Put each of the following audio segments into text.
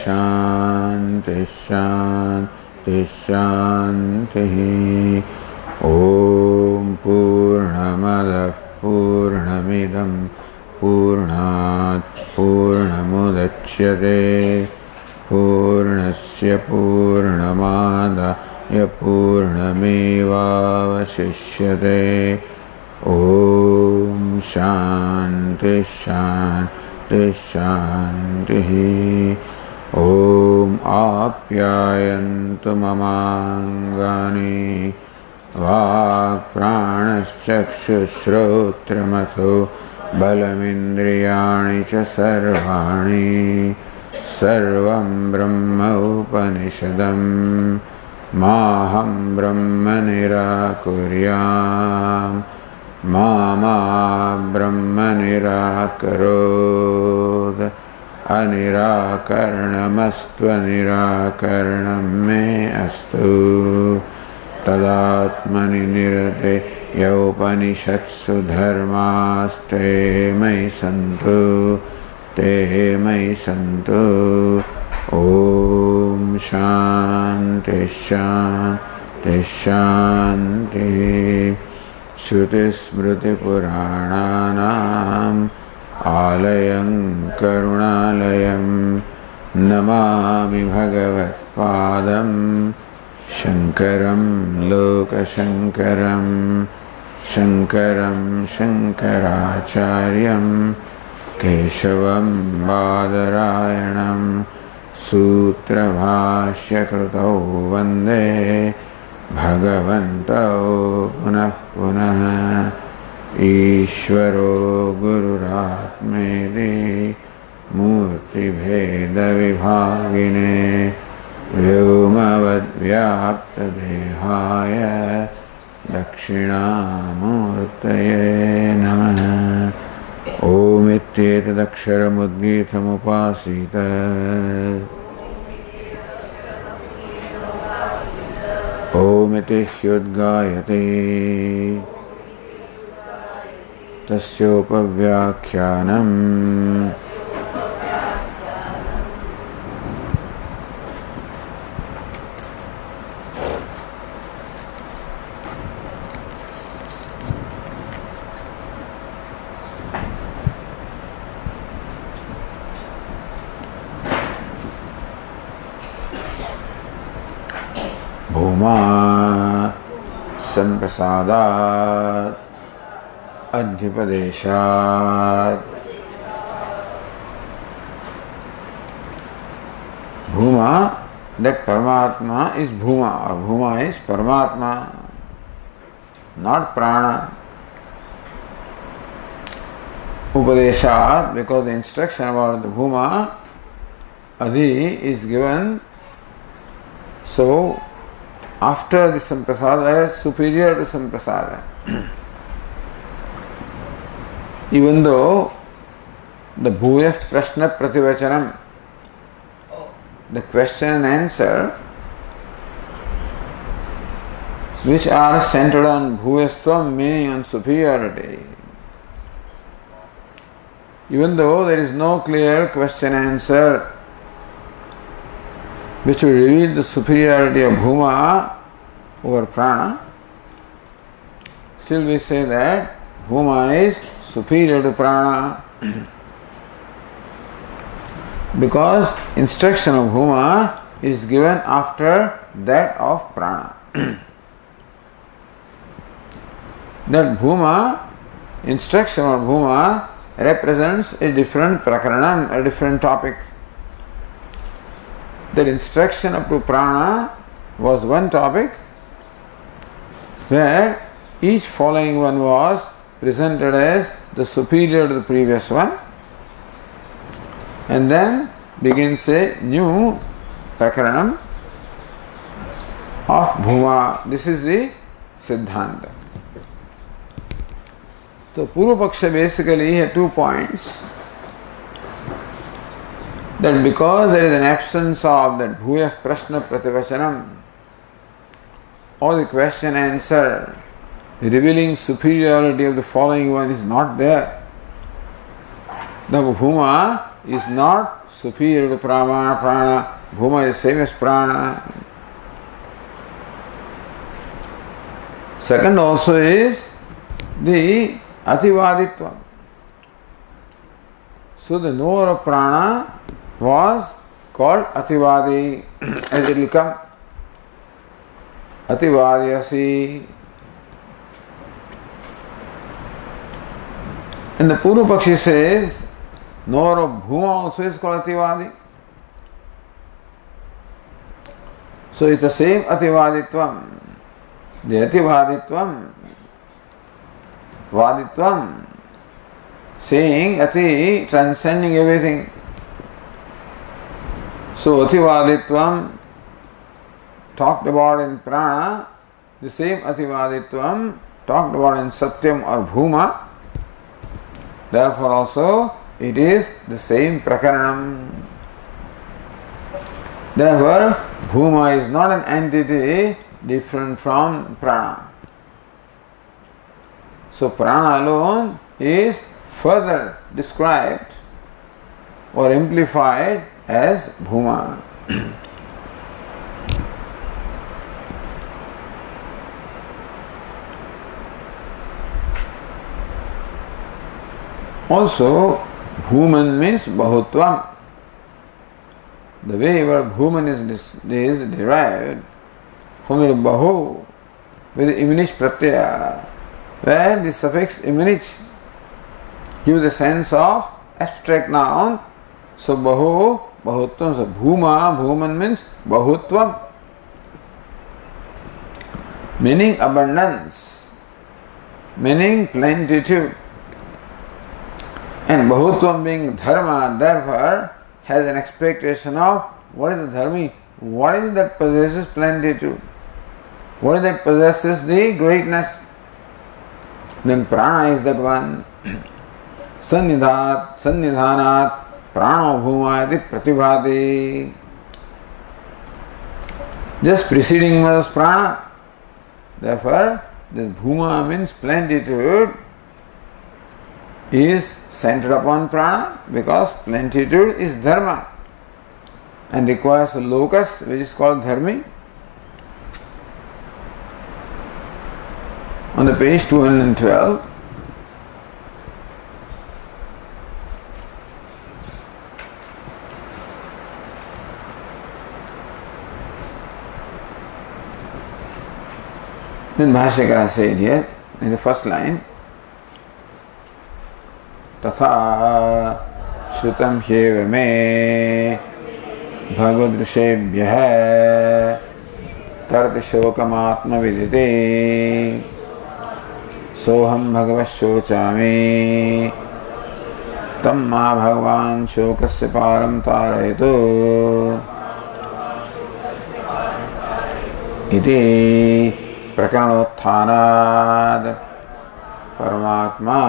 शांति शांति शांति। ओम पूर्णमदः पूर्णमिदं पूर्णात् पूर्णमुदच्यते पूर्णस्य पूर्णमादाय पूर्णमेवावशिष्यते। ओम शांति शांति शांति। ओम आप्यायन्तु ममाङ्गानि वाक्प्राणश्चक्षुश्रोत्रमथो बलमिन्द्रियाणि च सर्वाणि सर्वं ब्रह्म उपनिषदं माहं ब्रह्म निराकुर्याम् मा ब्रह्म निराकरोत् अनिराकरणमस्त्वनिराकरणं मे अस्तु। तदात्मनि निरते यौपनिषत्सु धर्मास्ते मयि सन्तु ते मयि सन्तु। ओम शांति शांति शांति। श्रुतिस्मृतिपुराणानाम् आलयं करुणालयं नमामि भगवत्पादं शङ्करं लोकशङ्करं शङ्करं शङ्कराचार्यं केशवं बादरायणं सूत्रभाष्यकृतौ वन्दे भगवन्तौ पुनः पुनः। ईश्वरो गुरुरात्मेति मूर्तिभेदविभागिने व्योमवद्व्याप्तदेहाय दक्षिणामूर्तये नमः। ओमित्येतदक्षरमुद्गीतमुपासीत ओमिति ह्युद्गायते तस्योपव्याख्यानम् भूमा संप्रसादात् अध्यपदेशात्। Bhuma, that Paramatma is Bhuma, or Bhuma is Paramatma, not Prana. Upadeshat, because the instruction about the Bhuma, Adi is given, so after the Samprasada is superior to Samprasada. Even though the Bhuyah Prashna Prativachanam, the question and answer, which are centered on Bhuyastvam, meaning on superiority, even though there is no clear question answer which will reveal the superiority of Bhuma over Prana, still we say that Bhuma is superior to Prana because instruction of Bhuma is given after that of Prana. That Bhuma, instruction of Bhuma represents a different prakaranam, a different topic. That instruction up to Prana was one topic where each following one was presented as the superior to the previous one, and then begins a new prakaranam of Bhuma. This is the Siddhanta. So Purva Paksha basically had 2 points. That because there is an absence of that Bhuyah Prashna Prativachanam, or the question answer revealing superiority of the following one is not there, The Bhuma is not superior to Prana. Bhuma is same as Prana. Second also is the Ativaditva. So the knower of Prana was called Ativadi, as it will come. Ativadiyasi. And the Purva Pakshi says, knower of Bhuma also is called Ativadi. So it's the same Ativaditvam. The Ativaditvam, Vaditvam, saying Ati, transcending everything. So Ativaditvam talked about in Prana, the same Ativaditvam talked about in Satyam or Bhuma. Therefore also it is the same Prakaranam. Therefore Bhuma is not an entity different from Prana. So Prana alone is further described or amplified as Bhuma. Also, Bhuman means Bahutvam. The way where Bhuman is derived from the Bahu with the Iminich Pratyaya, where the suffix Iminich gives the sense of abstract noun. So Bahu, Bahutvam. So Bhuma, Bhuman means Bahutvam, meaning abundance, meaning plenitude. And Bahutvam being Dharma, therefore has an expectation of what is the Dharmi, what is it that possesses plenitude, what is it that possesses the greatness. Then Prana is that one. Sannidhanat Prano Bhuma iti Pratibhati. Just preceding was Prana. Therefore, this Bhuma means plenitude is centered upon Prana because plenitude is Dharma and requires a locus which is called Dharmi. On the page 212, then Bhashyakara said here in the first line, तथा श्रुतं ह्येव मे भगवदृषेभ्यः तरतिशोकमात्मविदिते सोऽहं भगवः शोचामि तं मा भगवान् शोकस्य पारं तारयतु इति प्रकरणोत्थानात् परमात्मा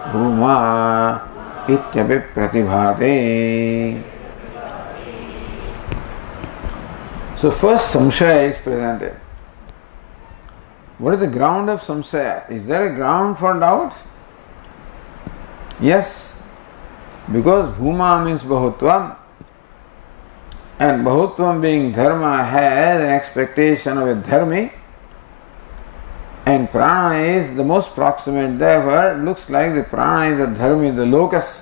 Bhuma ityabhi pratibhate. So first samshaya is presented. What is the ground of samshaya? Is there a ground for doubt? Yes, because Bhuma means Bahutvam, and Bahutvam being Dharma has an expectation of a Dharmi, and Prana is the most proximate, therefore it looks like the Prana is a Dharmi, the locus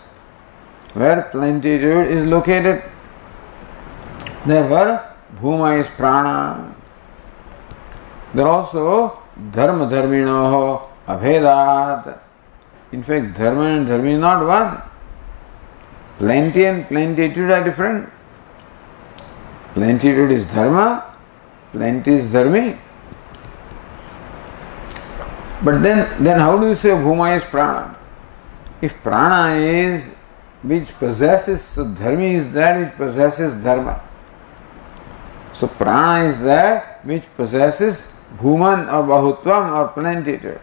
where plenitude is located. Therefore Bhuma is Prana. There are also Dharma Dharminoho Abhedat. In fact, Dharma and Dharmi is not one. Plenty and plenitude are different. Plenitude is Dharma, plenty is Dharmi. But then how do you say Bhuma is Prana? If Prana is which possesses, so Dharmi is that which possesses Dharma. So Prana is that which possesses Bhuman or Bahutvam or plenitude.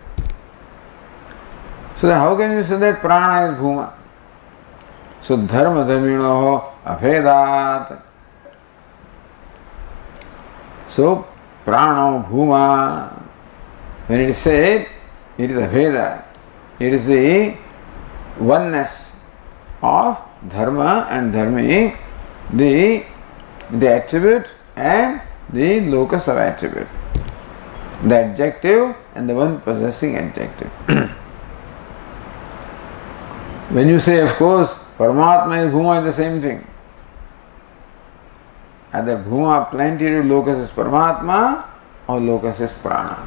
So then how can you say that Prana is Bhuma? So Dharma Dharminoho Abhedat. So Prano Bhuma. When it is said, it is Abheda. It is the oneness. of dharma and dharmi, the attribute and the locus of attribute, the adjective and the one possessing adjective. When you say, of course, Paramatma is Bhuma is the same thing. Either Bhuma plentitude locus is Paramatma or locus is Prana.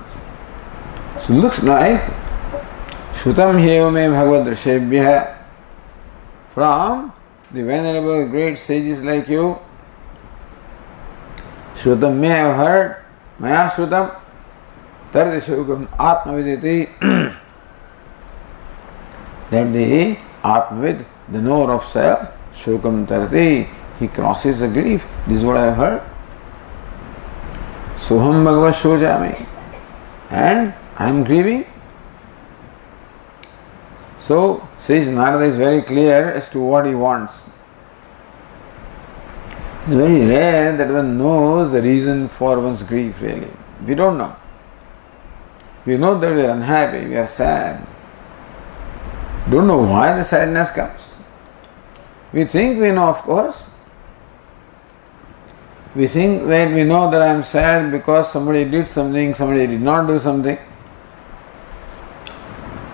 So it looks like Shrutam Hyev Me Bhagavad Rishebhya, from the venerable great sages like you. Shrutam me, I have heard, Maya Shrutam, Tardi Shukam Atmaviditi, that the Atmavid, the knower of self, Shukam Tardi, he crosses the grief. This is what I have heard. Soham Bhagavad Shojami, and I am grieving. So, says Narada is very clear as to what he wants. It's very rare that one knows the reason for one's grief, really. We don't know. We know that we are unhappy, we are sad. Don't know why the sadness comes. We think we know, of course. We think that we know that I am sad because somebody did something, somebody did not do something.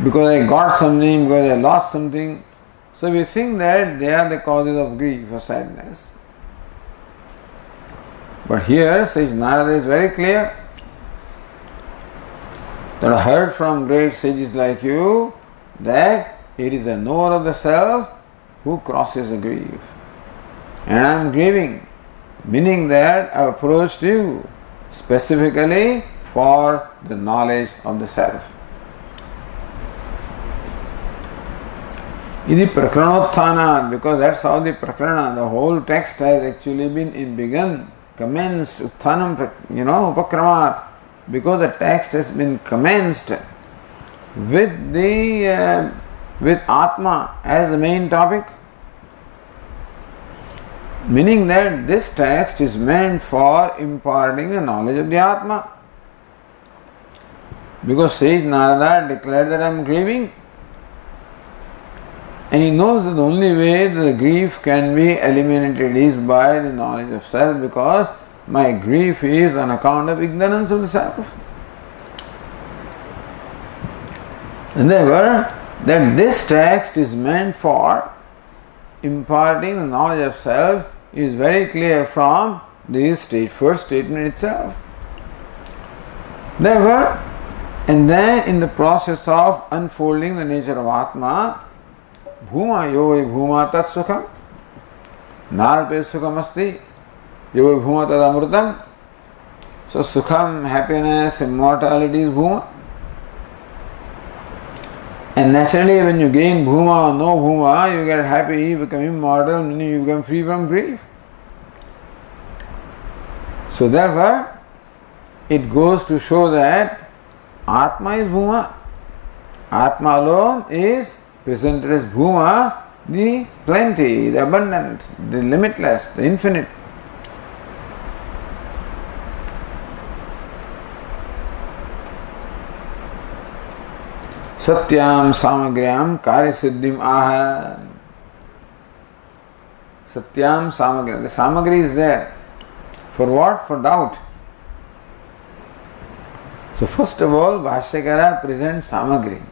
Because I got something, because I lost something. So we think that they are the causes of grief or sadness. But here, says Narada is very clear, that I heard from great sages like you that it is the knower of the self who crosses the grief. And I am grieving, meaning that I approached you specifically for the knowledge of the self. Idi Prakranotthana, because that's how the Prakrana, the whole text has actually been begun, commenced, Utthanam, Upakramat, because the text has been commenced with the with Atma as the main topic, meaning that this text is meant for imparting the knowledge of the Atma. Because sage Narada declared that I am grieving, and he knows that the only way that the grief can be eliminated is by the knowledge of self, because my grief is on account of ignorance of the self. And therefore, that this text is meant for imparting the knowledge of self is very clear from this first statement itself. Therefore, and then in the process of unfolding the nature of Atma, Bhuma yo bhuma tat sukham, narpe sukham asti, yo bhuma tad amrutam. So sukham, happiness, immortality is bhuma. And naturally when you gain bhuma or no bhuma, you get happy, you become immortal, meaning you become free from grief. So therefore, it goes to show that Atma is bhuma. Atma alone is presented as bhuma, the plenty, the abundant, the limitless, the infinite. Satyam samagriyam karya siddhim aha. Satyam samagriyam. The samagri is there. For what? For doubt. So first of all, Bhashyakara presents samagri,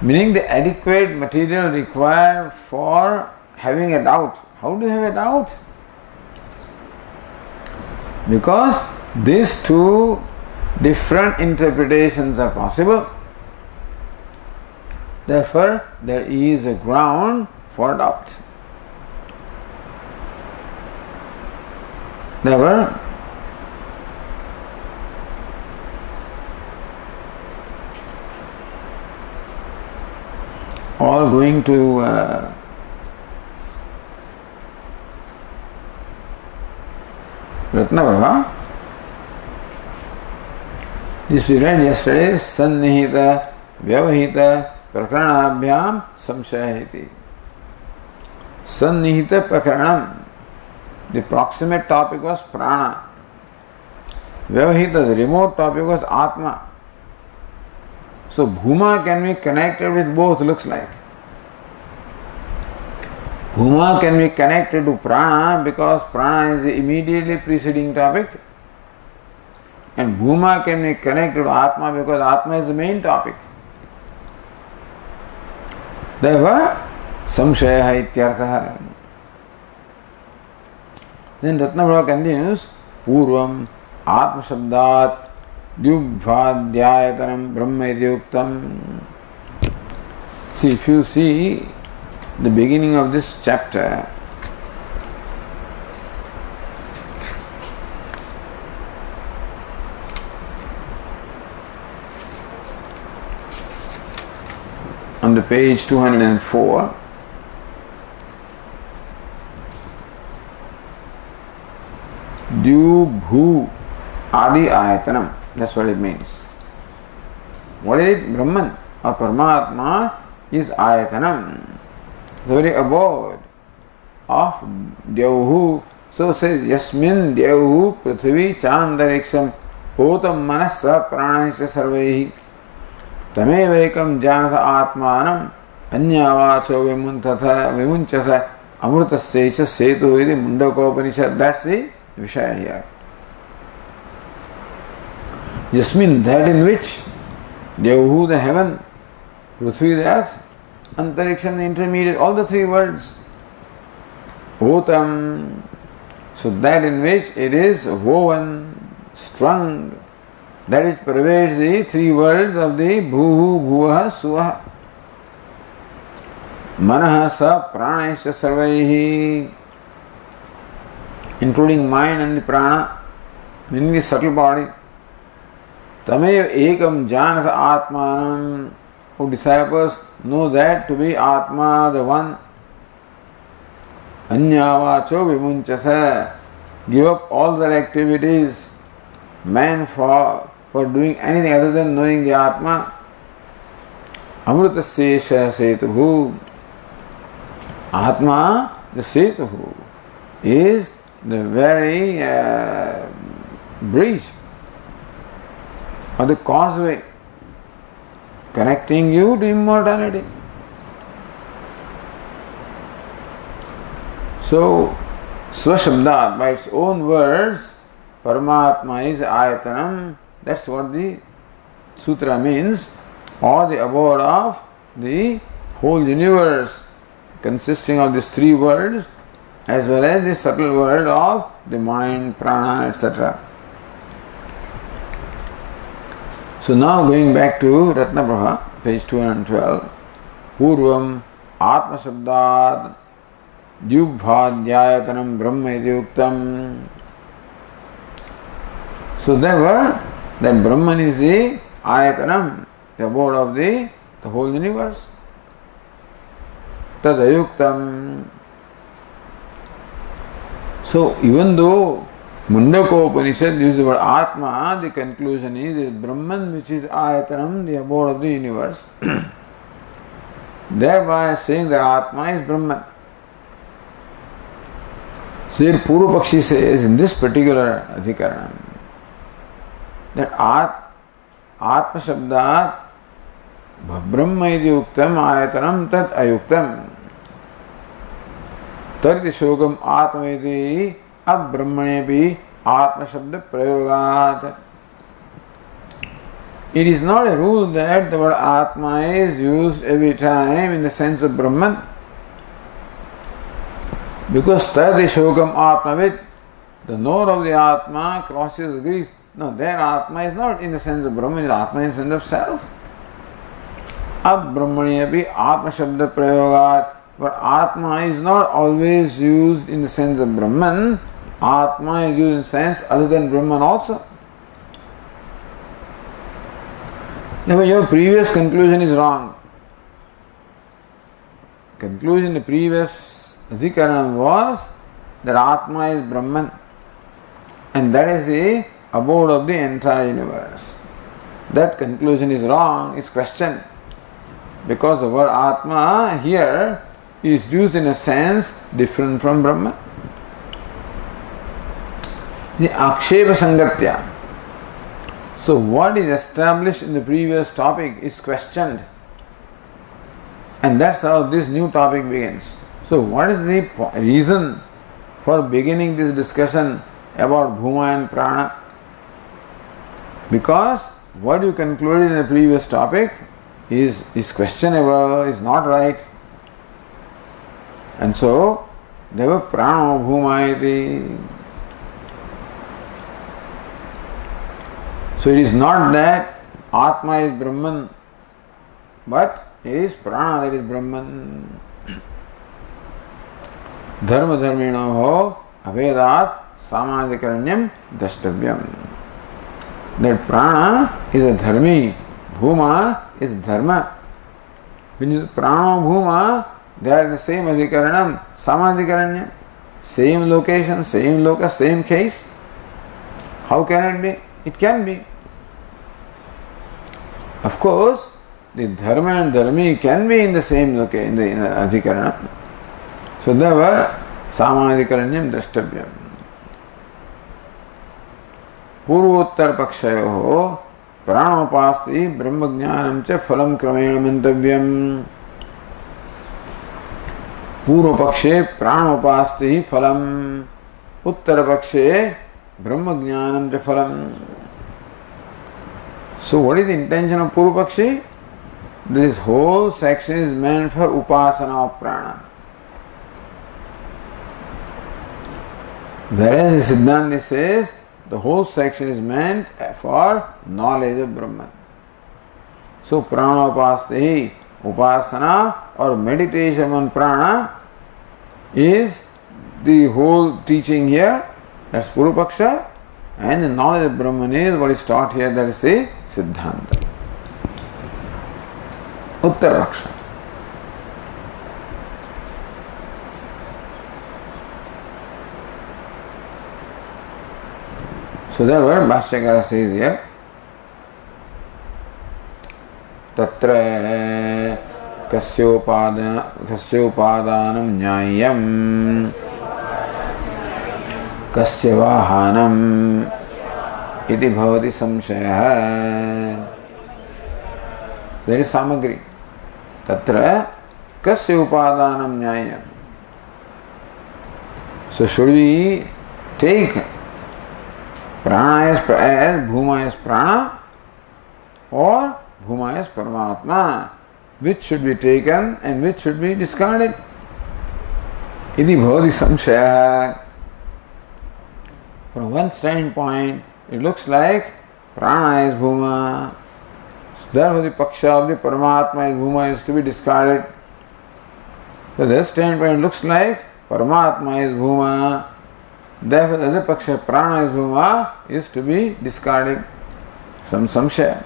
meaning the adequate material required for having a doubt. How do you have a doubt? Because these two different interpretations are possible. Therefore, there is a ground for doubt. Therefore, all going to Ratnaprabha. This we read yesterday, Sannihita, Vyavahita, Prakranabhyam, Samshayahiti. Sannihita Prakranam. The proximate topic was Prana. Vyavahita, the remote topic was Atma. So Bhuma can be connected with both, looks like. Bhuma can be connected to prana because prana is the immediately preceding topic, and Bhuma can be connected to Atma because Atma is the main topic. Therefore, samshaya ityartha. Then Ratnaprabha continues, Purvam Atma Shabdat Dyubhadhyayatanam Brahma Idyuktam. See, if you see the beginning of this chapter, on the page 204, Dyubhu Adi Ayatanam. That's what it means. What is it? Brahman or Paramatma is Ayatanam, the very abode of Dyauhu. So says Yasmin Dyauhu Prithvi Chandariksham Otam Manasa Pranayasya Sarvaihi Tamevekam Janatha Atmanam Anyavacho Vimunchasa Amrutasesha Setu Vidi Mundakopanishad. That's the Vishaya here. Yasmin, that in which Dyauhu, the heaven, Prithvi, the earth, Antariksham, the intermediate, all the three worlds. Otam, so that in which it is woven, strung, that which pervades the three worlds of the Bhuhu, Bhuvaha, Suvaha. Manaha sa pranayasya sarvaihi, including mind and the prana, meaning the subtle body. Tamev ekam janatha atmanam. O disciples, know that to be Atma, the one. Anyavacho vimunchata. Give up all their activities, man, for doing anything other than knowing the Atma. Amrutasesha setuhu. Atma, the setuhu, is the very bridge or the causeway connecting you to immortality. So, Swashabdat, by its own words, Paramatma is Ayatanam. That's what the sutra means, or the abode of the whole universe, consisting of these three worlds, as well as the subtle world of the mind, prana, etc. So now going back to Ratnaprabha, page 212, Purvam Atma Shabdat Dyubhadhyayatanam Brahma Idyuktam. So therefore, that Brahman is the Ayatanam, the abode of the whole universe. Tadayuktam. So even though Mundakopanishad uses the word Atma, the conclusion is Brahman, which is Ayatanam, the abode of the universe. Thereby saying that Atma is Brahman. So here Purva Pakshi says in this particular Adhikaranam that Atma Shabdat Brahma Idyuktam Ayatanam Tat Ayuktam Tarti Shogam Atma Iti Abbrahmane bhi Atma Shabda Prayogat. It is not a rule that the word Atma is used every time in the sense of Brahman. Because Tarti Shogam Atmavit, the knower of the Atma crosses grief. No, their Atma is not in the sense of Brahman, it is Atma in the sense of self. Abbrahmane bhi Atma Shabda Prayogat. But Atma is not always used in the sense of Brahman. Atma is used in sense other than Brahman also. Therefore, your previous conclusion is wrong. Conclusion in the previous Adhikaranam was that Atma is Brahman, and that is the abode of the entire universe. That conclusion is wrong, is questioned, because the word Atma here is used in a sense different from Brahman. The Akshepa Sangatya. So what is established in the previous topic is questioned. And that's how this new topic begins. So what is the reason for beginning this discussion about Bhuma and Prana? Because what you concluded in the previous topic is questionable, is not right. And so, Deva Prano Bhuma iti. So it is not that Atma is Brahman, but it is Prana that is Brahman. Dharma dharmino abhedat samadhikaranyam dashtavyam. That Prana is a dharmi, Bhuma is dharma. When you say Prana Bhuma, they are the same adhikaranam, samadhikaranyam. Same location, same locus, same case. How can it be? It can be. Of course, the dharma and dharmi can be in the same location, in the adhikaranam. So therefore, samadhikaranyam drashtavyam. पूर्वोत्तर पक्षयोः प्राणोपास्ति ब्रह्मज्ञानं च फलं क्रमेण मंतव्यम्. पूर्व पक्षे प्राणोपास्ति फलम्, उत्तर पक्षे ब्रह्मज्ञानं च फलम्. So what is the intention of Purva Pakshi? This whole section is meant for upasana of prana. Whereas the Siddhanta says the whole section is meant for knowledge of Brahman. So prana upasthi, upasana or meditation on prana is the whole teaching here. That's Purva Paksha. And the knowledge of Brahman is what is taught here, that is the Siddhanta. Uttar Paksha. So therefore Bhashyakara says here, Tatra kasyopadanam nyayam kasya vahanam iti bhavati samshayah. There is samagri. Tatra kasya upadanam nyayam. So should we take prana as Bhuma as prana or Bhuma as Paramatma? Which should be taken and which should be discarded? Iti bhavati samshayah. From one standpoint, it looks like prana is Bhuma. So therefore the paksha of the Paramatma is Bhuma is to be discarded. So this standpoint looks like Paramatma is Bhuma. Therefore the other paksha, prana is Bhuma, is to be discarded. Some samshaya.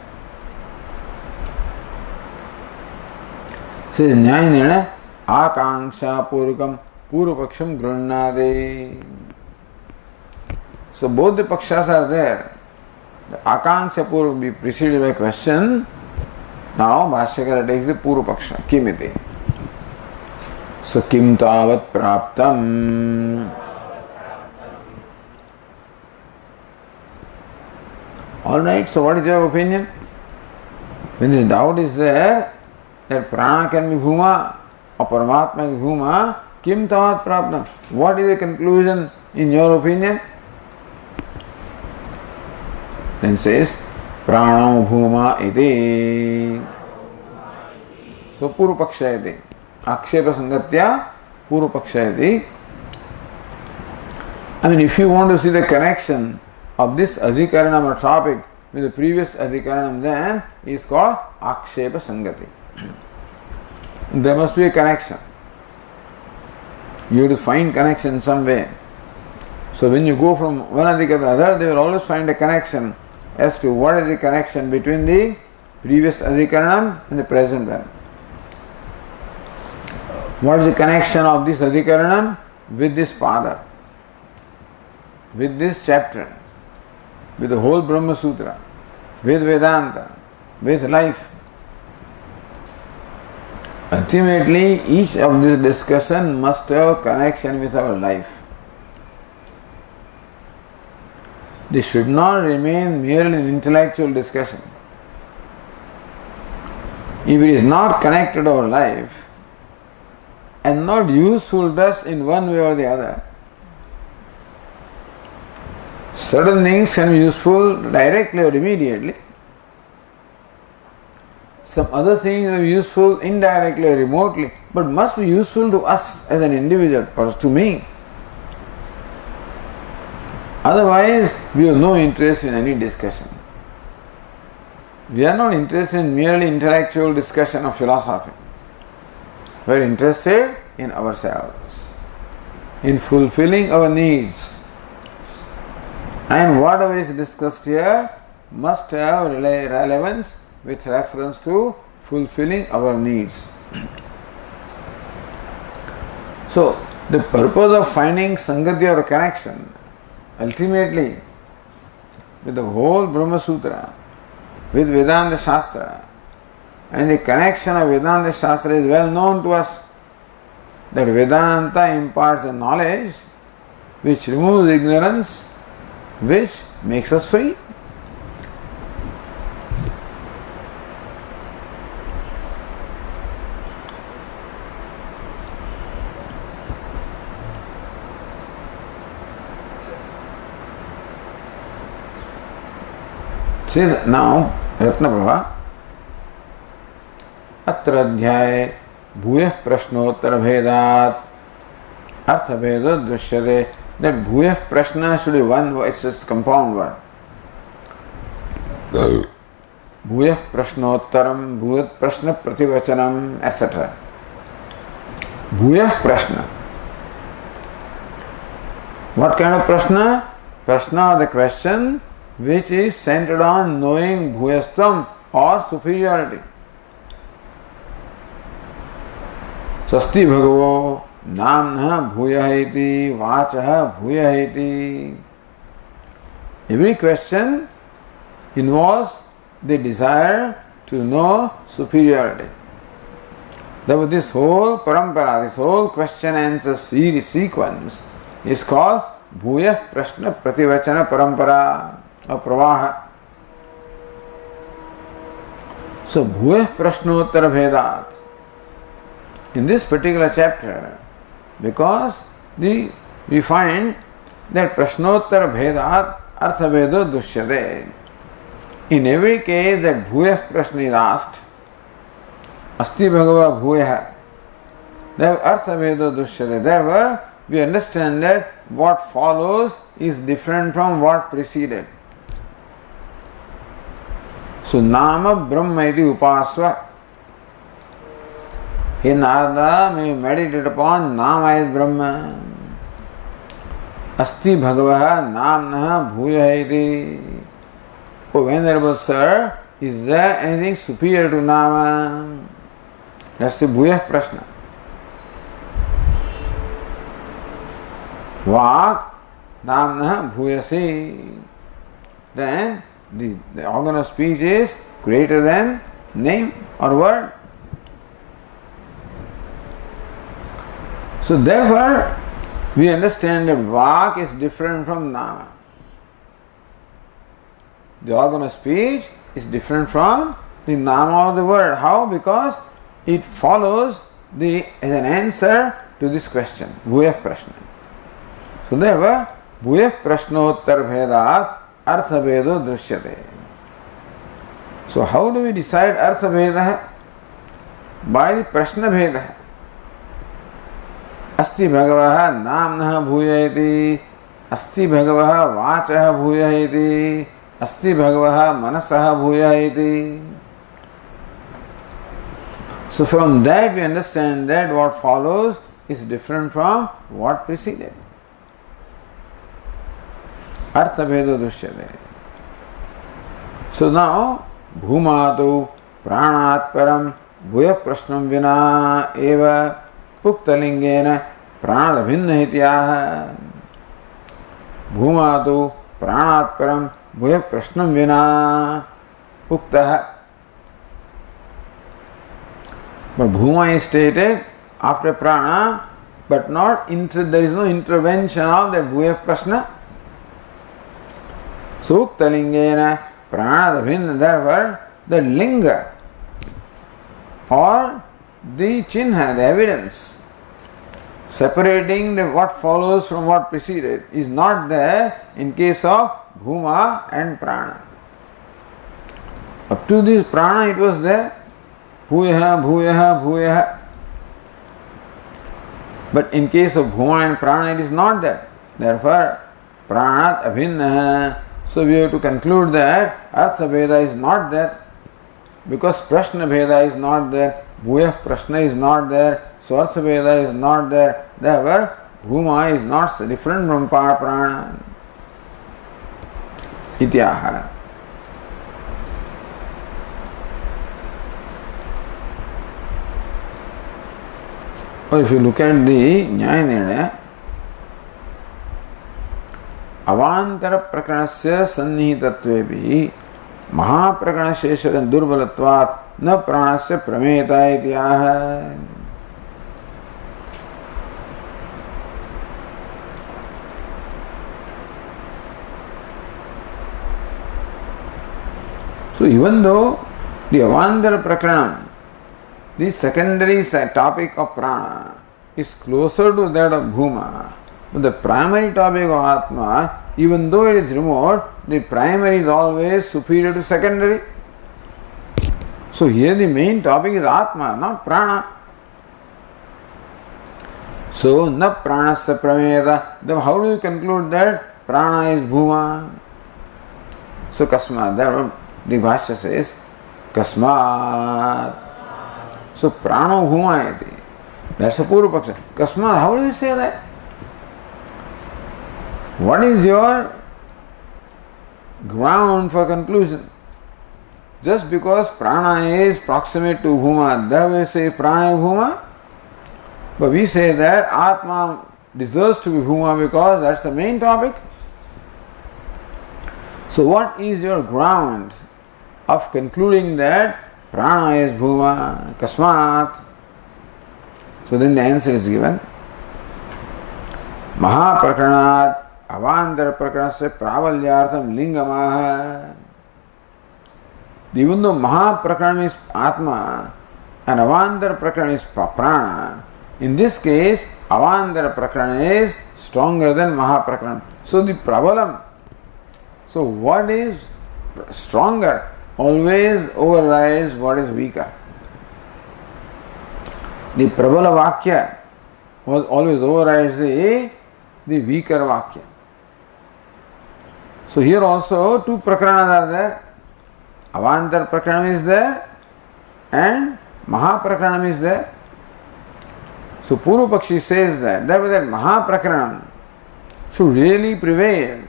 Says Nyayana Akanksha Purukam Purupaksham Grunade. So both the pakshas are there. The Akanksha Purva will be preceded by question. Now Bhashyakara takes the Purva Paksha. Kimiti. So Kim Tavat Praptam. Alright, so what is your opinion? When this doubt is there, that prana can be Bhuma or Paramatma is Bhuma, Kim Tavat Praptam. What is the conclusion in your opinion? Then says, Prano Bhuma iti. So Purva Paksha iti. Akshepa Sangatya Purva Paksha iti. I mean, if you want to see the connection of this adhikaranam or topic with the previous adhikaranam, then it is called Akshepa Sangati. There must be a connection. You have to find connection in some way. So when you go from one adhikar to the other, they will always find a connection as to what is the connection between the previous adhikaranam and the present one. What is the connection of this adhikaranam with this pada, with this chapter, with the whole Brahma Sutra, with Vedanta, with life? Ultimately, each of this discussion must have connection with our life. This should not remain merely an intellectual discussion. If it is not connected to our life, and not useful just in one way or the other. Certain things can be useful directly or immediately. Some other things are useful indirectly or remotely, but must be useful to us as an individual, or to me. Otherwise, we have no interest in any discussion. We are not interested in merely intellectual discussion of philosophy. We are interested in ourselves, in fulfilling our needs. And whatever is discussed here must have relevance with reference to fulfilling our needs. So, the purpose of finding Sangati or connection, ultimately, with the whole Brahma Sutra, with Vedanta Shastra, and the connection of Vedanta Shastra is well known to us, that Vedanta imparts the knowledge which removes ignorance, which makes us free. See now, Ratnaprabha, अत्र अध्याये भूयः प्रश्नोत्तर भेदात् अर्थ भेदो दृश्यते. That भूयः प्रश्न should be one word, it's a compound word. भूयः प्रश्नोत्तरम, भूयः प्रश्न प्रतिवचनम, etc. भूयः प्रश्न. What kind of prashna? Prashna or the question which is centered on knowing bhuyastvam or superiority. Swasti bhagavo namna bhuyah iti vachah bhuyah iti. Every question involves the desire to know superiority. Therefore, this whole parampara, this whole question answer sequence is called Bhuyah Prashna Prativachana Parampara or Pravaha. So, Bhuyah Prashnottara Bhedat. In this particular chapter, because we find that Prashnottara Bhedat Artha Vedo Dushyate. In every case that Bhuyah Prashna is asked, Asti Bhagava Bhuyah, therefore Artha Vedo Dushyate. Therefore, we understand that what follows is different from what preceded. So, Nama Brahma iti upasva. Here Narada may meditate upon Nama is Brahma. Asti Bhagavaha Namnaha Bhuyah iti. Oh, Venerable Sir, is there anything superior to Nama? That's the Bhuyah Prashna. Vak Namnaha Bhuyasi. Then the organ of speech is greater than name or word. So therefore, we understand that Vak is different from Nama. The organ of speech is different from the Nama or the word. How? Because it follows as an answer to this question, Bhuyah Prashna. So therefore, Bhuyah Prashnottar Bhedat Artha Vedo Drishyate. So how do we decide Artha Veda? By the Prashna Veda. Asti Bhagavaha Namnaha Bhuyah iti. Asti Bhagavaha Vachaha Bhuyah iti. Asti Bhagavaha Manasaha Bhuyah iti. So from that we understand that what follows is different from what preceded. Artha Vedo Dushyate. So now, Bhumatu Pranat Param Bhuyah Prashnam Vina Eva Uktalingena Pranad Bhinna Hityaha. Bhumatu Pranat Param Bhuyah Prashnam Vina Uktaha. But Bhuma is stated after Prana, but not there is no intervention of that Bhuyah Prashna. Suktalingena pranadabhinna, therefore the linga or the chinha, the evidence separating what follows from what preceded is not there in case of Bhuma and Prana. Up to this Prana it was there. Bhuyaha, Bhuyaha, Bhuyaha. But in case of Bhuma and Prana it is not there. Therefore, Pranat Abhinna. So we have to conclude that Artha Bheda is not there. Because Prashna Bheda is not there. Bhuyah Prashna is not there. So Artha Bheda is not there. Therefore, Bhuma is not different from Prana. Ityaha. Or if you look at the Nyaya Nirnaya, अवांतर प्रकरणस्य सन्निहितत्वेपि महाप्रकरणशेषस्य दुर्बलत्वात् न प्राणस्य प्रमेयता इति आह. So even though the Avantar Prakaranam, the secondary topic of prana, is closer to that of Bhuma, but the primary topic of Atma, even though it is remote, the primary is always superior to secondary. So here the main topic is Atma, not Prana. So, na pranasya prameda. Then how do you conclude that Prana is Bhuma? So, Kasmat, that the Bhashya says, Kasmat. So, Prano Bhuma iti. That's a Purva Paksha. Kasmat, how do you say that? What is your ground for conclusion? Just because prana is proximate to Bhuma, that we say prana is Bhuma. But we say that Atma deserves to be Bhuma because that's the main topic. So what is your ground of concluding that prana is Bhuma? Kasmat. So then the answer is given. Mahaprakranat Avantar Prakaranasya Pravalyartham Lingamaha. Even though Mahaprakaranam is Atma and Avantar Prakaranam is Prana, in this case Avantar Prakaranam is stronger than Mahaprakaranam. So the Pravalam, so what is stronger always overrides what is weaker. The Pravala Vakya was always overrides the weaker Vakya. So here also two Prakaranas are there. Avantar Prakaranam is there and Mahaprakaranam is there. So Purva Pakshi says that Mahaprakaranam should really prevail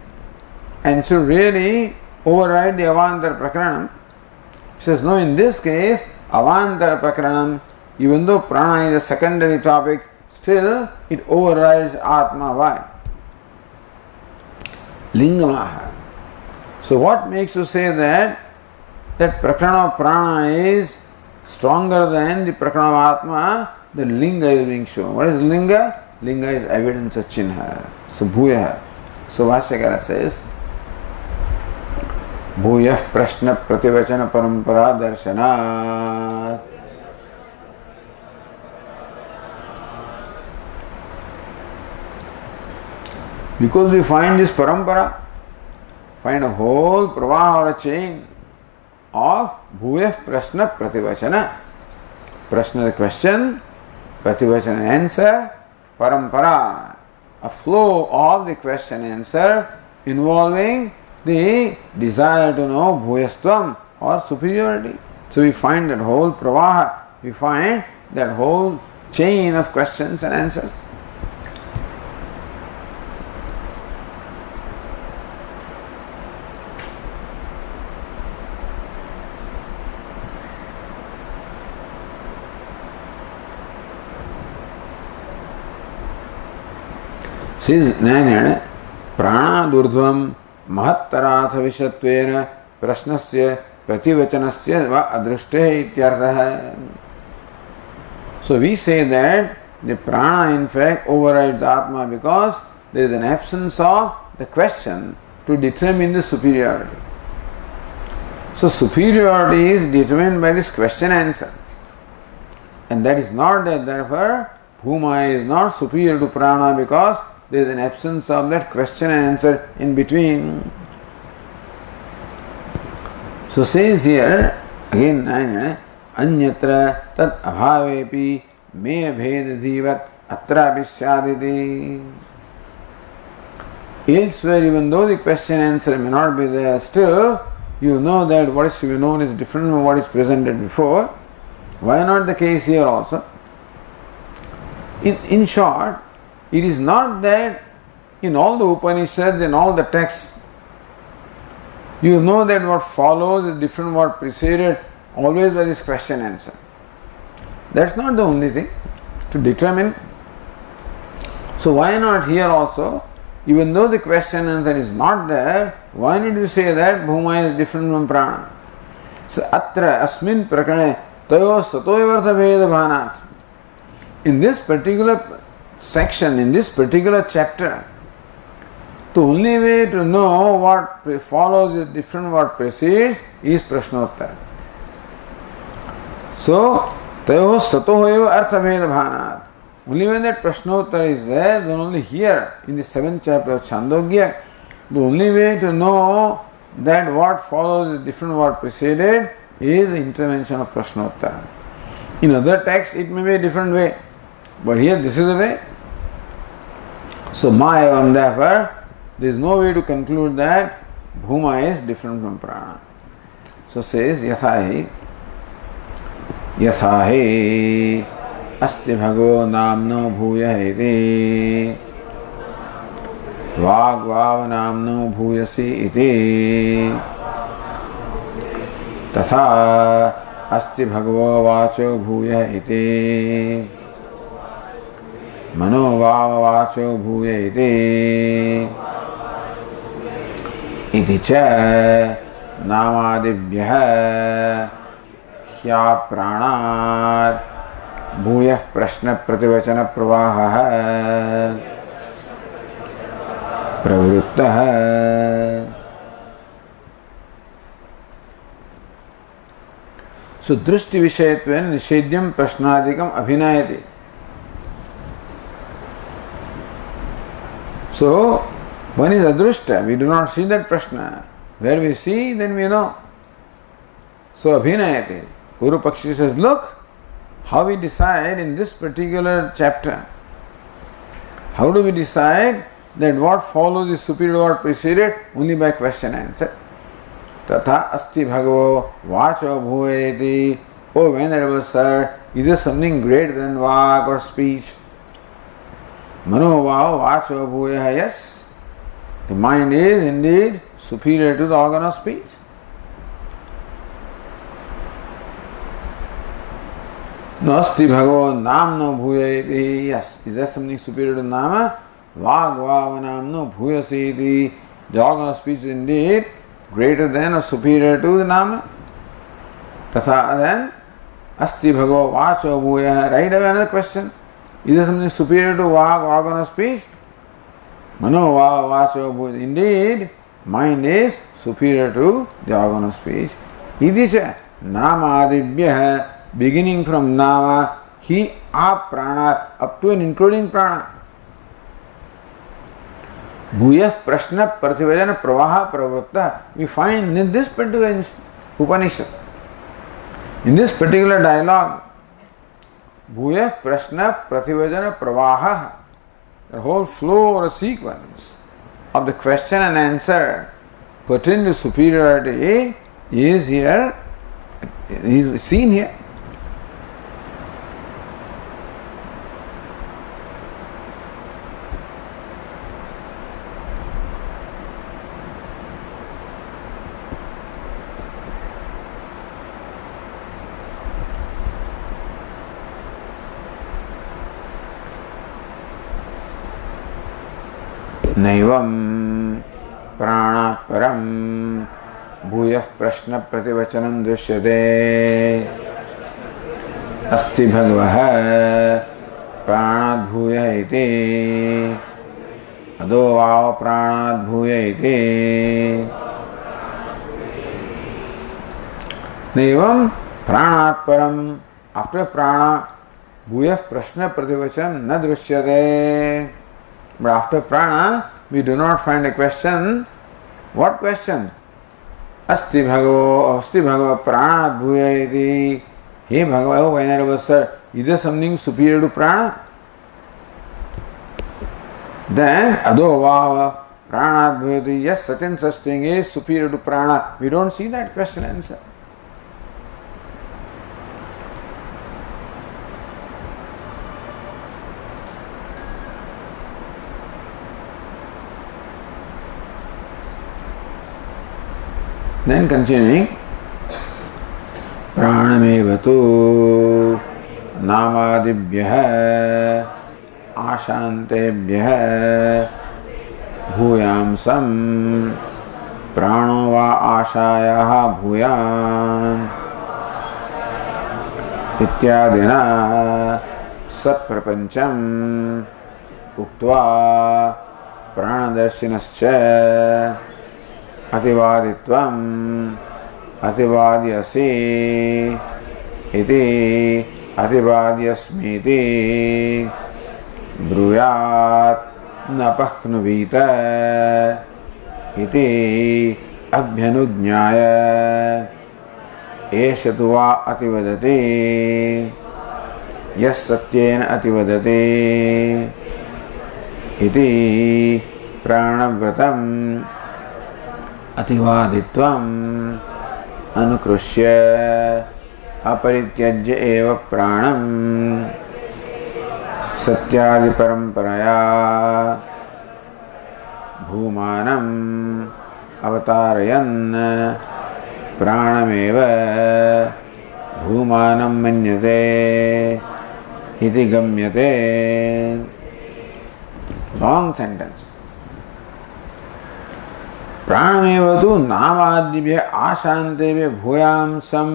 and should really override the Avantar Prakaranam. He says no, in this case Avantar Prakaranam, even though prana is a secondary topic, still it overrides Atma. Why? Lingamaha. So what makes you say that Prakarana of prana is stronger than the Prakarana of Atma? The linga is being shown. What is linga? Linga is evidence of chinha. So bhuya. So Vashyakara says, bhuyah prashna prativachana parampara darshanat. Because we find this parampara, find a whole pravaha or a chain of bhuyah prashna prativachana. Prashna the question, prativachana answer, parampara, a flow of the question answer involving the desire to know bhuyastvam or superiority. So we find that whole pravaha, we find that whole chain of questions and answers. Says Nayana, Prana Durdhvam Mahattaratha Vishatvena Prasnasya Prativachanasya Va Adrushte Ityartha. So we say that the prana in fact overrides Atma because there is an absence of the question to determine the superiority. So superiority is determined by this question answer. And that is not there, therefore Bhuma is not superior to prana because there is an absence of that question and answer in between. So says here, again, anyatra tat abhavepi me abhed dhivat atra visyaditi. Elsewhere, even though the question and answer may not be there, still you know that what is to be known is different from what is presented before. Why not the case here also? In short, it is not that in all the Upanishads, in all the texts, you know that what follows is different from what preceded, always by this question answer. That's not the only thing to determine. So why not here also, even though the question answer is not there, why did you say that Bhuma is different from prana? So atra asmin prakane tayo satoivartha veda bhanat. In this particular section, in this particular chapter, the only way to know what follows is different from what precedes is Prashnottara. So, tayo satohoyo artha veda bhanat. Only when that Prashnottara is there, then only here in the 7th chapter of Chandogya, the only way to know that what follows is different from what preceded is the intervention of Prashnottara. In other texts, it may be a different way, but here this is the way. So, Mayavam, therefore, there is no way to conclude that Bhuma is different from prana. So says Yathahi Asti Bhago Namno Bhuya iti Vagvav Namno Bhuyasi iti Tatha Asti Bhagavo Vacho Bhuya iti Manovava Vacho Bhuya iti इति च नामादिभ्यः ह्या प्राणात् भूयः प्रश्न प्रतिवचन प्रवाहः प्रवृत्तः सो दृष्टि विषयत्वेन निषेध्यं प्रश्नादिकम् अभिनयति. So one is adrushta, we do not see that prashna. Where we see, then we know. So abhinayate. Purva Pakshi says, look, how we decide in this particular chapter. How do we decide that what follows is superior to what preceded? Only by question answer. Tatha asti bhagavo vacho bhuveti. Oh Venerable Sir, is there something greater than vak or speech? Mano vacho bhuya, yes. The mind is indeed superior to the organ of speech. Nasti bhagavo namno bhuyati. Yes, is there something superior to nama? Vagvava namno bhuyasiti. The organ of speech is indeed greater than or superior to the nama. Tatha then, asti bhagavo vacho bhuya. Right away another question. Is there something superior to vag, organ of speech? Mano vacho bhuya. Indeed, mind is superior to the organ of speech. Idicha nama adibhyah, beginning from nama, he up prana, up to and including prana. Bhuyah prashna prativajana pravaha pravritta. We find in this particular Upanishad, in this particular dialogue, Bhuyah prashna prativajana pravaha, the whole flow or sequence of the question and answer pertaining to superiority is here, is seen here. नैवं प्राणात् परं भूयः प्रश्न प्रतिवचनं दृश्यते अस्ति भगवः प्राणात् भूयः इति अदो वाव प्राणात् भूयः इति नैवं प्राणात् परं, after prana Bhuyah prashna prativachan na drishyate. But after prana, we do not find a question. What question? Asti bhagava prana bhuya iti. Hey Bhagava, oh Venerable Sir, is there something superior to prana? Then adova prana bhuyati. Yes, such and such thing is superior to prana. We don't see that question answer. Then continuing, pranameva tu namadibhyah ashantebhyah bhuyamsam prano va ashayah bhuyan ityadina satprapancham uktva pranadarsinascha अतिवादित्वम् अतिवाद्यसि इति अतिवाद्यस्मीति ब्रूयात् न पह्नुवीत इति अभ्यनुज्ञाय एष तु वा अतिवदति यः सत्येन अतिवदति इति प्राणव्रतम् अतिवादित्वम् अनुकृष्य अपरित्यज्य एव प्राणम् सत्यादि परंपरया भूमानम् अवतारयन् प्राणमेव भूमानं मन्यते इति गम्यते. Long sentence. प्राणमेव तु नामादिभ्यः आशान्तेभ्यः भूयांसम्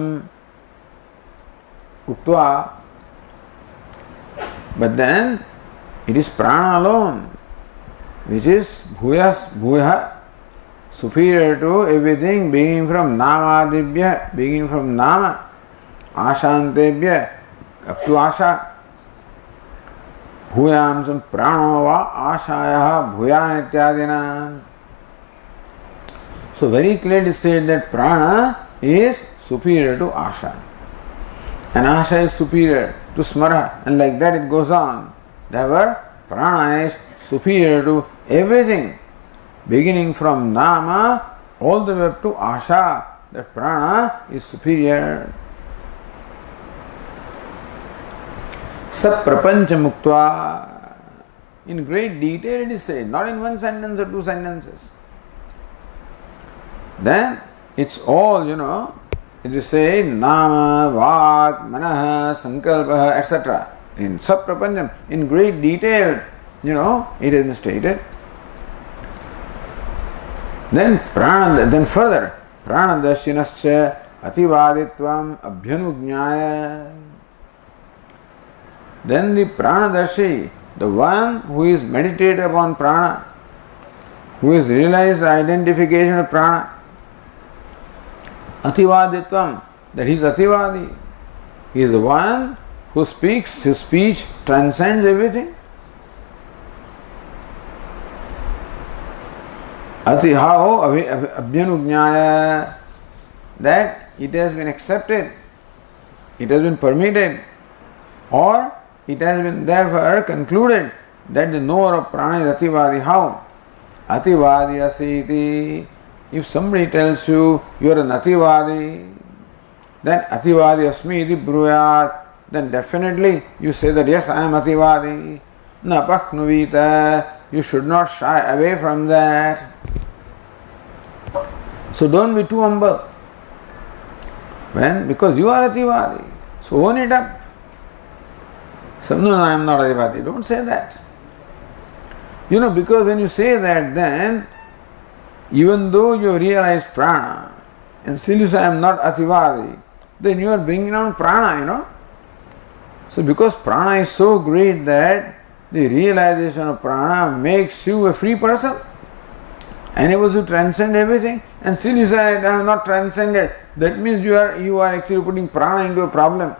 उक्त्वा. But then it is prana alone which is bhuyah superior to everything beginning from namadibhyah, beginning from nama, ashantebhyah up to asha. Bhuyamsam prano va ashayah bhuyan ityadina. So very clearly said that prana is superior to asha and asha is superior to smara, and like that it goes on. Therefore, prana is superior to everything beginning from nama all the way up to asha. That prana is superior. Sat prapancha muktva. In great detail it is said, not in one sentence or two sentences. Then it's all, it is said nama, vak, manah, sankalpah, etc. In Saprapancham, in great detail, it has been stated. Then further, pranadashinascha ativaditvam abhyanujñāya. Then the pranadashi, the one who is meditated upon prana, who has realized the identification of prana, ativaditvam, that he is ativadi. He is the one who speaks, his speech transcends everything. Atihaho abhyanujñāya, that it has been accepted, it has been permitted, or it has been therefore concluded that the knower of prana is ativadi. How? Ativadi asiti. If somebody tells you you are an ativadi, then ativadi asmi iti bruyat, then definitely you say that yes, I am ativadi. Na pakhnuvita. You should not shy away from that. So don't be too humble. Because you are ativadi. So own it up. No, I am not ativadi. Don't say that. Because when you say that, then even though you realize prana and still you say I am not ativadi, then you are bringing down prana, So because prana is so great that the realization of prana makes you a free person, unable to transcend everything, and still you say I have not transcended. That means you are actually putting prana into a problem.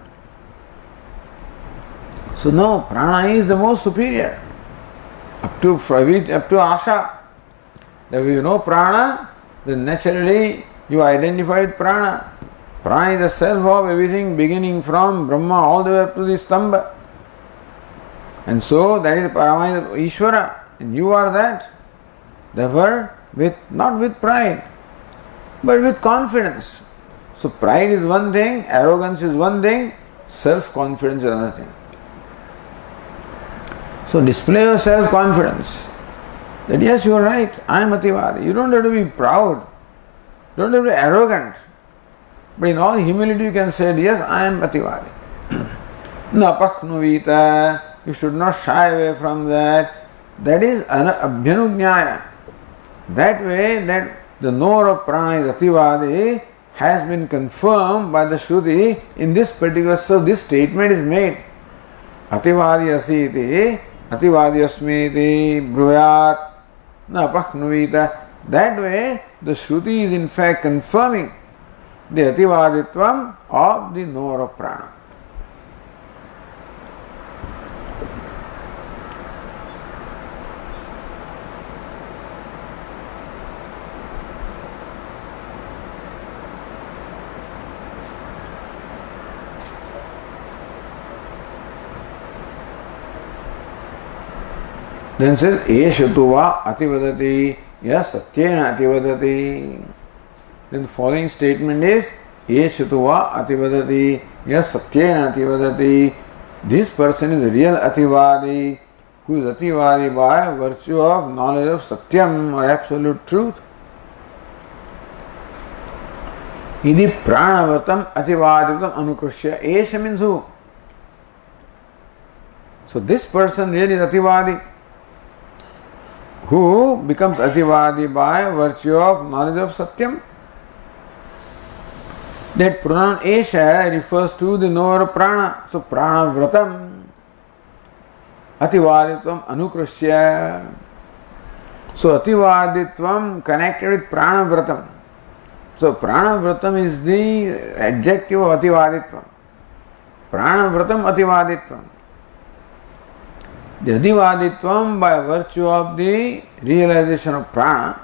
So no, prana is the most superior. Up to asha. That if you know prana, then naturally you identify with prana. Prana is the self of everything, beginning from Brahma all the way up to the Stambha. And so that is Parama Ishvara, and you are that. Therefore, not with pride, but with confidence. So pride is one thing, arrogance is one thing, self-confidence is another thing. So display your self-confidence. That yes, you are right, I am Ativadi. You don't have to be proud. You don't have to be arrogant. But in all humility you can say, yes, I am Ativadi. Na pakhnuvita. You should not shy away from that. That is abhyanujnaya. That way, that the knower of prana is Ativadi has been confirmed by the Shruti in this particular. So this statement is made. Ativadi asiti, Ativadi asmiti, bruyat, na pakhnuvita. That way, the Shruti is in fact confirming the Ativaditvam of the knower of prana. Then says, Eshutuva ativadati, yes, satyena ativadati. Then the following statement is, Eshutuva ativadati, yes, satyena ativadati. This person is real ativadi, who is ativadi by virtue of knowledge of satyam or absolute truth. Idi pranavatam ativaditam anukrishya. Esha means who? So this person really is ativadi, who becomes Ativadi by virtue of knowledge of Satyam. That pronoun Esha refers to the knower of prana. So prana vratam Ativaditvam anukrishya. So Ativaditvam connected with prana vratam. So prana vratam is the adjective of Ativaditvam. Prana vratam Ativaditvam. The Adivaditvam by virtue of the realization of prana,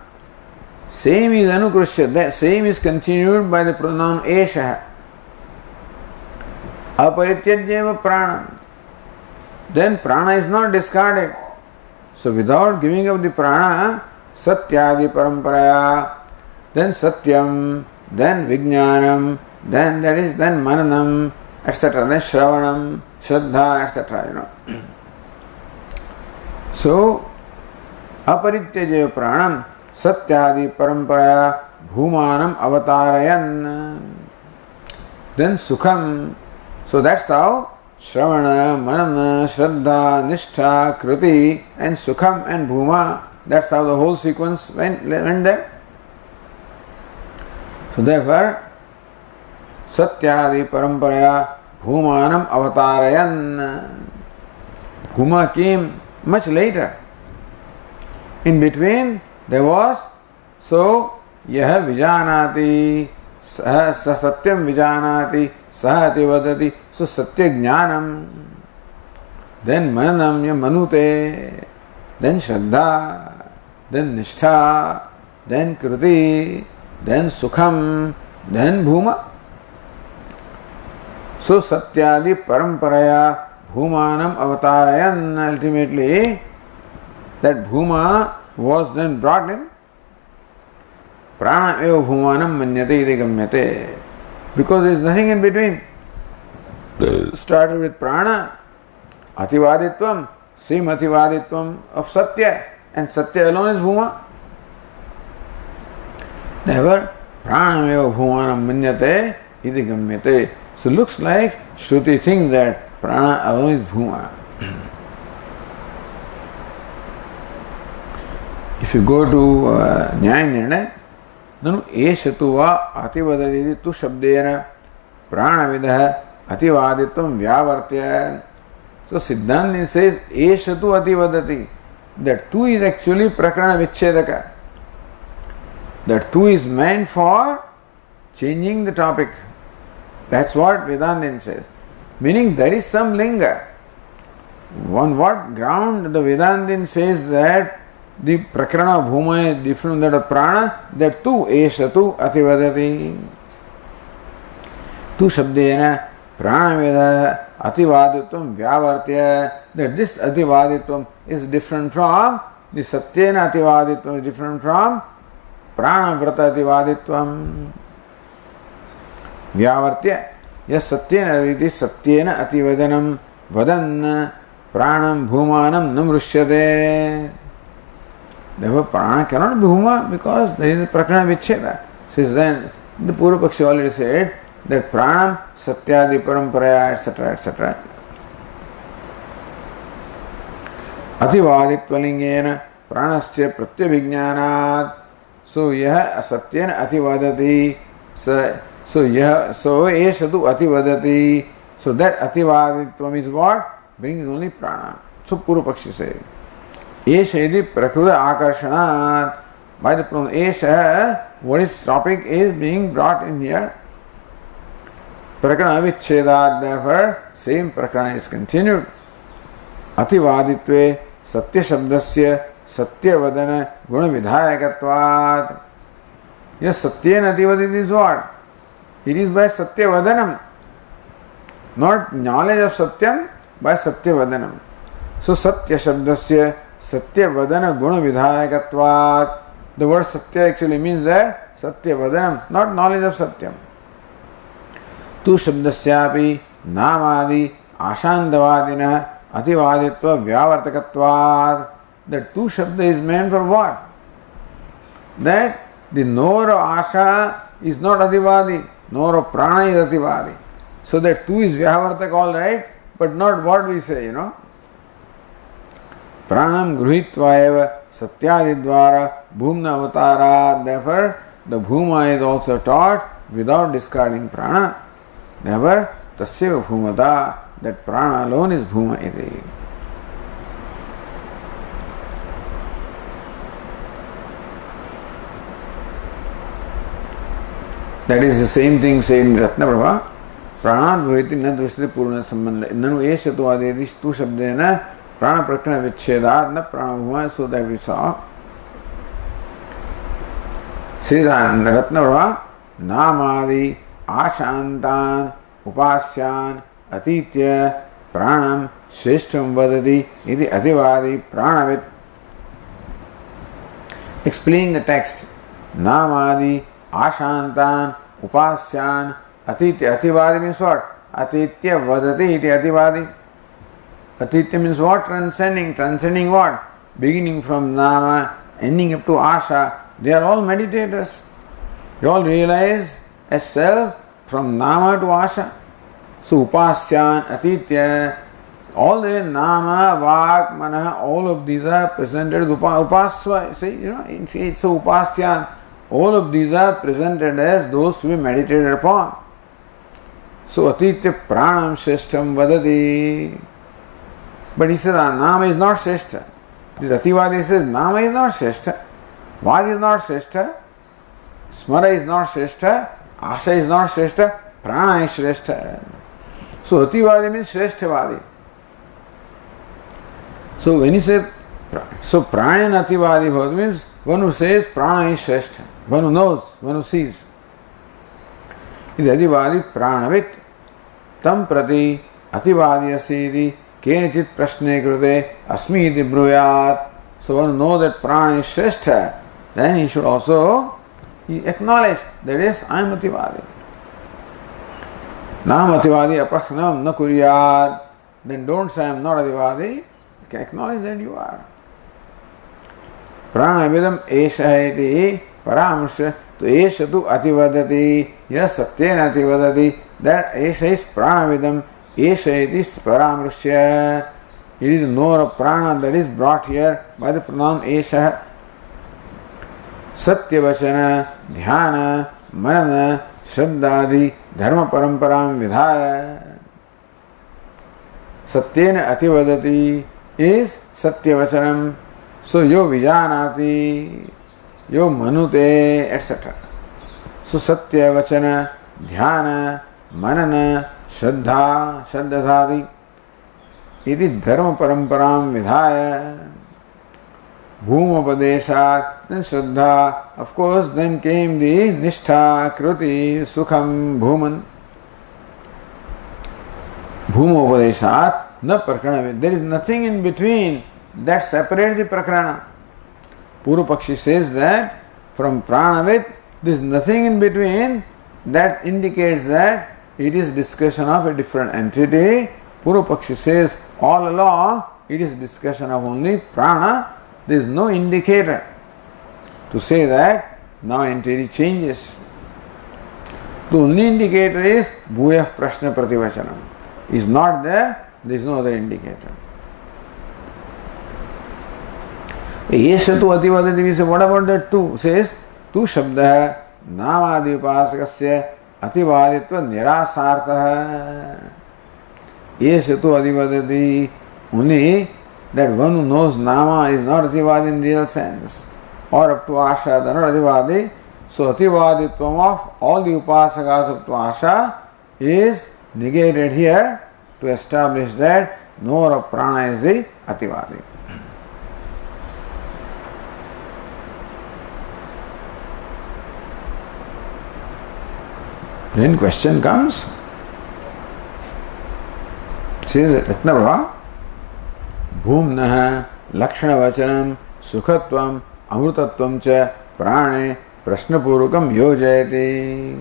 same is anukrishya, that same is continued by the pronoun esha. Aparityajyeva prana. Then prana is not discarded. So without giving up the prana, satyadi paramparaya, then satyam, then vijnanam, then mananam, etc., then shravanam, shraddha, etc., So, aparityajaya pranam satyadi paramparaya bhumanam avatarayan. Then sukham. So that's how shravana, manana, shraddha, nishtha, kriti and sukham and bhuma. That's how the whole sequence went there. So therefore, satyadi paramparaya bhumanam avatarayan. Bhuma came much later. In between there was, so yah vijanati, satyam vijanati, sahati vadati, so satya jnanam, then mananam ya manute, then shraddha, then nishtha, then kriti, then sukham, then bhuma. So satyadi paramparaya bhumanam avatarayan, ultimately that bhuma was then brought in. Prana eva bhumanam manyate iti gamyate. Because there is nothing in between. Started with prana, ativaditvam, same ativaditvam of satya, and satya alone is bhuma. Therefore, prana eva bhumanam manyate iti gamyate. So looks like Shruti thinks that prana alone is bhuma. If you go to Nyaya Nirnaya, nanu eshatu va ativadati tu shabdena pranavidah ativaditvam vyavartya. So Siddhanta says eshatu ativadati. That tu is actually prakarana vichedaka. That tu is meant for changing the topic. That's what Vedanta says. Meaning there is some linga. On what ground the Vedantin says that the prakarana of bhuma is different from that of prana? That tu esha tu ativadati. Tu shabdena prana veda ativaditvam vyavartya. That this ativaditvam is different from the satyena ativaditvam is different from prana vrata ativaditvam. Vyavartya. Yes, satyena ativadanam vadan pranam bhumanam namrushyate. Therefore, prana cannot be bhuma because there is a prakarana vicheda. Since then, the Purva Pakshi already said that pranam satyadi paramparaya, etc., etc. Ativaditvalingena pranasya pratyabhijnanat. So, yah satyena ativadati. So eshadu ativadati. So that ativaditvam is what? Brings only prana. So Purva Pakshi says, esha iti prakruta akarshanat. By the pronoun esha, what is topic is being brought in here. Prakarana vichchedat, therefore, same prakarana is continued. Ativaditve satya shabdasya satya vadana guna vidhayakatvat. Yes, satyena ativadit is what? It is by satya vadanam. Not knowledge of satyam, by satya vadanam. So satya shabdasya satya vadana guna vidhayakatvat. The word satya actually means that satya vadanam, not knowledge of satyam. Tu shabdasyapi namadi ashandavadina ativaditva vyavartakatvat. That tu shabda is meant for what? That the knower of asha is not adivadi, knower of prana is adivadi. So that tu is vyavartak, all right, but not what we say, you know. Pranam gruhitva eva satyadidvara bhumna avatara. Therefore, the bhuma is also taught without discarding prana. Therefore, tasya bhumata, that prana alone is bhuma iti. That is the same thing said in Ratnaprabha. Pranat bhaviti na drishyate purna sambandha. Nanu esha tu adedis tu shabdena prana prakarana vichchedat na prana bhuma. So that we saw. Says Ratnaprabha, namadi ashantan upasyan atitya pranam shreshtam vadati iti ativadi pranavit. Explaining the text. Namadi ashantan upasyan atitya. Ativadi means what? Atitya vadati iti ativadi. Atitya means what? Transcending. Transcending what? Beginning from nama, ending up to asha. They are all meditators. They all realize a self from nama to asha. So upasyan atitya, all the nama, vak, mana, all of these are presented as upasva. See, you know, so upasyan. All of these are presented as those to be meditated upon. So atitya pranam shreshtam vadati. But he says nama is not shreshta. This ativadi says nama is not shreshta. Vag is not shreshta. Smara is not shreshta. Asha is not shreshta. Prana is shreshta. So ativadi means shreshtavadi. So when he says, so prana and ativadi means one who says prana is shreshta. One who knows, one who sees. It is ativadi pranavit. Tam prati ativadi asidi kenachit prashne krute asmi iti bruyat. So one who knows that prana is shreshta, then he should also acknowledge that yes, I am ativadi. Nam ativadi apahnam na kuryat. Then don't say I am not ativadi. You can acknowledge that you are. Pranavidam esha iti paramurshya. To esha tu ativadati. Yes, satyena ativadati. That esha is pranavidam. Esha is paramurshya. It is the knower of prana that is brought here by the pronoun esha. Satyavachana, dhyana, manana, shraddhadi, dharma paramparam vidhaya. Satyena ativadati is satyavachanam. So yo vijanati, yo manute, etc. So satyavachana, dhyana, manana, shraddha, shraddhadadi. इति धर्म परंपरां विधाय भूमोपदेशात् then Shraddha, of course then came the nishtha, kruti, sukham, bhuman. Bhumopadeshat na prakarana. There is nothing in between that separates the prakarana. Purva Pakshi says that from pranavit there is nothing in between that indicates that it is discussion of a different entity. Purva Pakshi says all along it is discussion of only prana. There is no indicator to say that now entity changes. The only indicator is bhuyah prashna prativachanam. Is not there, there is no other indicator. Yeshatu ativadati, we say, what about that tu? Says, tu shabda namadi upasakasya ativaditva nirasartha. Yeshatu ativadati, only that one who knows nama is not ativadi in real sense, or up to asha, they are not ativadi. So ativaditvam of all the upasakas up to asha is negated here to establish that no more of prana is the ativadi. Then question comes, says Ratnabhava, Bhumnah lakshana vachanam sukhatvam amrutatvam cha prane prashnapurukam yojayati.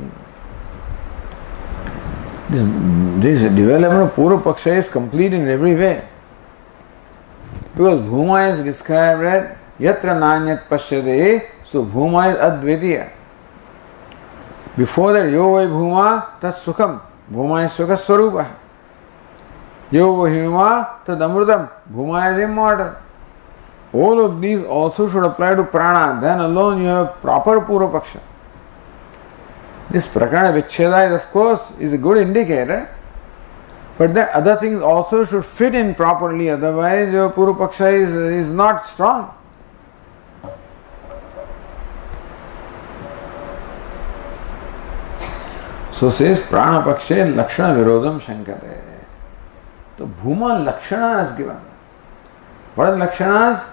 This development of Purva Paksha is complete in every way. Because Bhuma is described as Yatra Nanyat Pashyate, so Bhuma is Advitiya. Before that, Yo Vai Bhuma Tat Sukham, Bhuma is Sukha Swarupa. Yo Vai Bhuma Tat Amrutam, Bhuma is immortal. All of these also should apply to prana, then alone you have proper Purva Paksha. This prakarana vicheda is, of course, is a good indicator, but the other things also should fit in properly, otherwise your Purva Paksha is not strong. So says prana pakshe lakshana virodham shankate. So bhuma lakshana is given. What are lakshanas?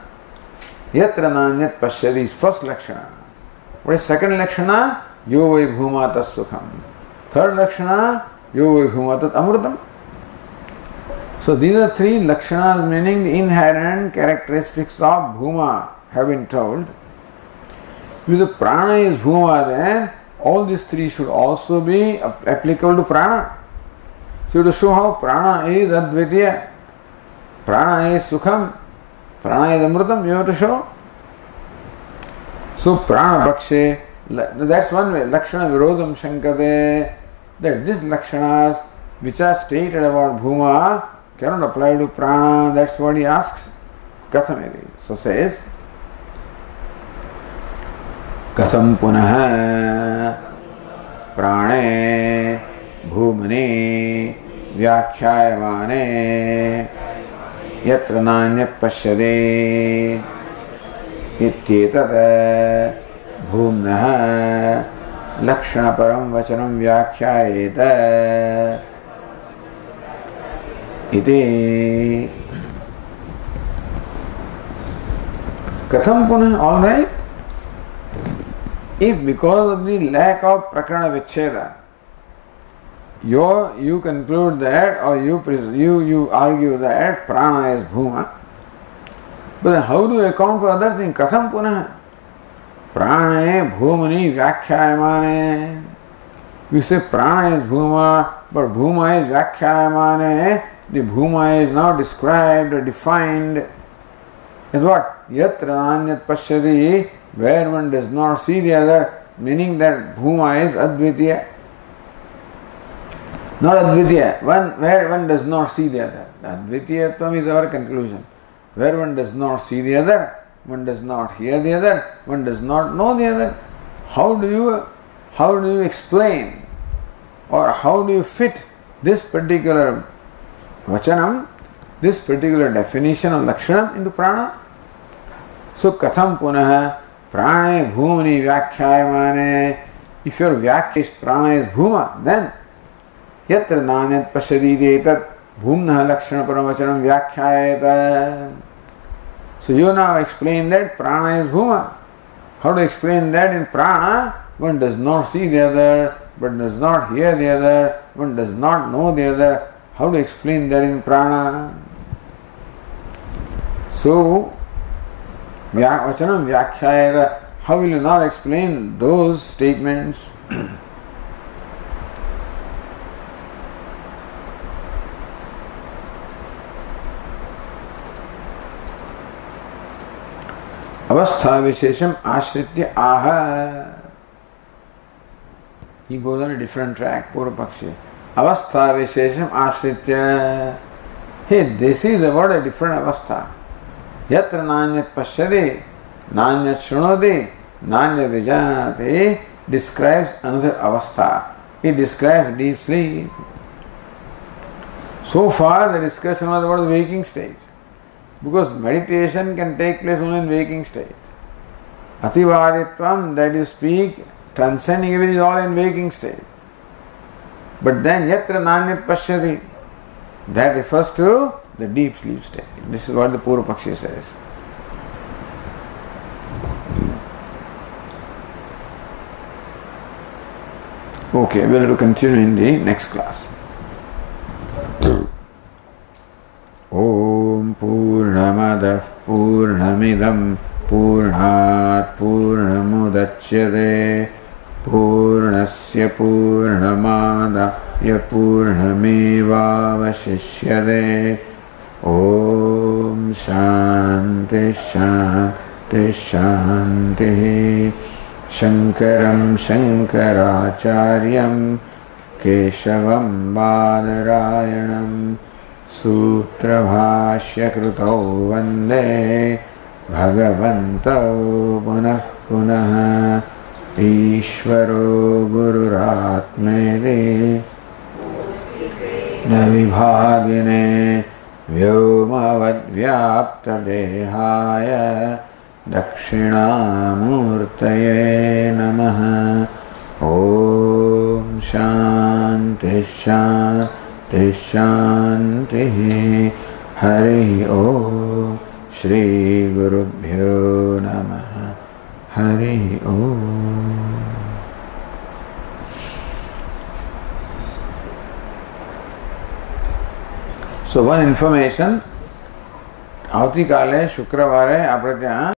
Yatra nanyat pashyati is first lakshana. What is second lakshana? Yo vai bhuma tat sukham. Third lakshana, yo vai bhuma tat amrutam. So these are three lakshanas, meaning the inherent characteristics of bhuma have been told. If the prana is bhuma, then all these three should also be applicable to prana. So to show how prana is advitiya, prana is sukham, prana is amrutam, you have to show. So prana pakshe, that's one way, lakshana virodham shankate, that these lakshanas which are stated about bhuma cannot apply to prana. That's what he asks. Kathamedi. So says, Katham punah prane bhumani vyakhyayamane yatra nanyat pashyade ityetat bhumnah lakshana param vachanam vyakhyayeta iti. Katham punah, all right. If because of the lack of prakarana vicheda, you conclude that, or you argue that prana is bhuma, but then how do you account for other things? Katham punah prane bhumani vyakhyayamane. You say prana is bhuma, but bhuma is vyakhyayamane. The bhuma is now described or defined as what? Yatra nanyat pashyati, where one does not see the other, meaning that bhuma is advitiya. Not advitiya, where one does not see the other. Advitiyatvam is our conclusion. Where one does not see the other, one does not hear the other, one does not know the other. How do you explain, or how do you fit this particular vachanam, this particular definition of lakshanam into prana? So katham punah prane bhumani vyakhyayamane. If your vyakya is prana is bhuma, then yatra nanyat pashyati etat Bhumna Lakshana Paramachanam Vyakhyayata. So you now explain that prana is bhuma. How to explain that in prana? One does not see the other, but does not hear the other, one does not know the other. How to explain that in prana? So, Vachanam Vyakhyayata. How will you now explain those statements? Avastha Vishesham Ashritya Aha. He goes on a different track, Purvapakshi. Avastha Vishesham Ashritya. Hey, this is about a different avastha. Yatra Nanyat Pashyade, Nanyat Shrunode, Nanyat Vijanate describes another avastha. It describes deep sleep. So far, the discussion was about the waking stage. Because meditation can take place only in waking state. Ativaditvam, that you speak, transcending everything is all in waking state. But then yatra nanyat pashyati, that refers to the deep sleep state. This is what the Purvapakshi says. Okay, we will continue in the next class. Om Purnamadah Purnamidam Purnat Purnamudachyate Purnasya Purnamadaya Purnamevavashishyate. Om Shanti Shanti Shanti. Shankaram Shankaracharyam Keshavam Badarayanam Sutra Bhashya Krutau Vande Bhagavantau Punah Punah Ishvaro Gururatmedi Navibhagine Vyomavad Vyapta Dehaya Dakshinamurtaye Namaha. Om Shanti Shanti Shanti. Hari Om. Shri Gurubhyo Namaha. Hari Om. So one information, આવતીકાલે શુક્રવારે આપણે ત્યાં